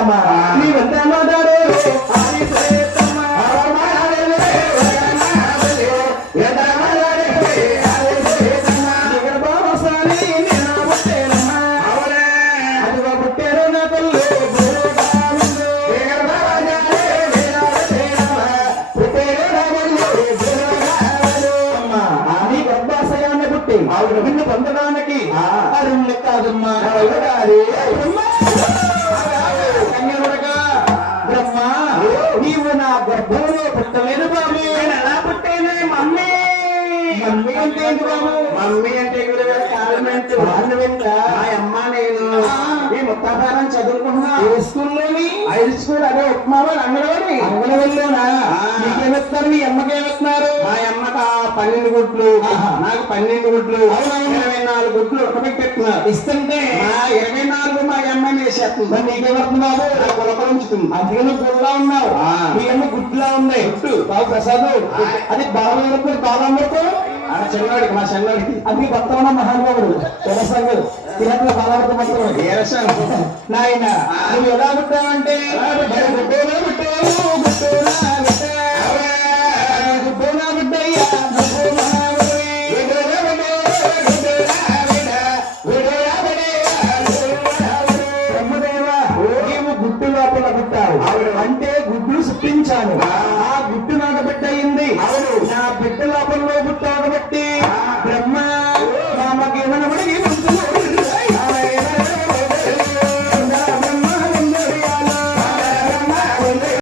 రామ నీ వెంట మాట్లాడు నిన్ను పొందడానికి అరుణ్య కాదమ్మా బ్రహ్మ నీవు నా గర్భంలో పుట్టలేదు బాబు ఎలా పుట్టేనే మమ్మీ మమ్మీ అంటే ఏంటి బాబు మమ్మీ అంటే కారణం మా అమ్మ నేను ఈ ముత్తాపారం చదువుకున్నా ఏ స్కూల్లోని 5 స్కూల్ అదే ఉప్మాలో అంగనవల్లిలోనా నీకేమెత్తున్నారు మీ అమ్మకేమెత్తున్నారు మా అమ్మకు 12 గుడ్లు నాకు 12 గుడ్లు 24 గుడ్లు ఉడకబెట్టేస్తున్నారు ఇస్తుంటే 24 మా అమ్మని వేసేస్తుంది మరి నీకేమవుతున్నావు నా కొలక ఉంచుతుంది అందుకే నువ్వు గుడ్లా ఉన్నావు మీ అమ్మ గుడ్లా ఉన్నాయి గుడ్డు బాబు ప్రసాద్ అది బాగా చెన్నవాడికి మా చెన్నవాడికి అది భక్తమైన మహానుభావుడు తెలసంగుడు తినట్ల బాధపడుతున్నాడు నాయన నువ్వు ఎలా పుట్టావంటే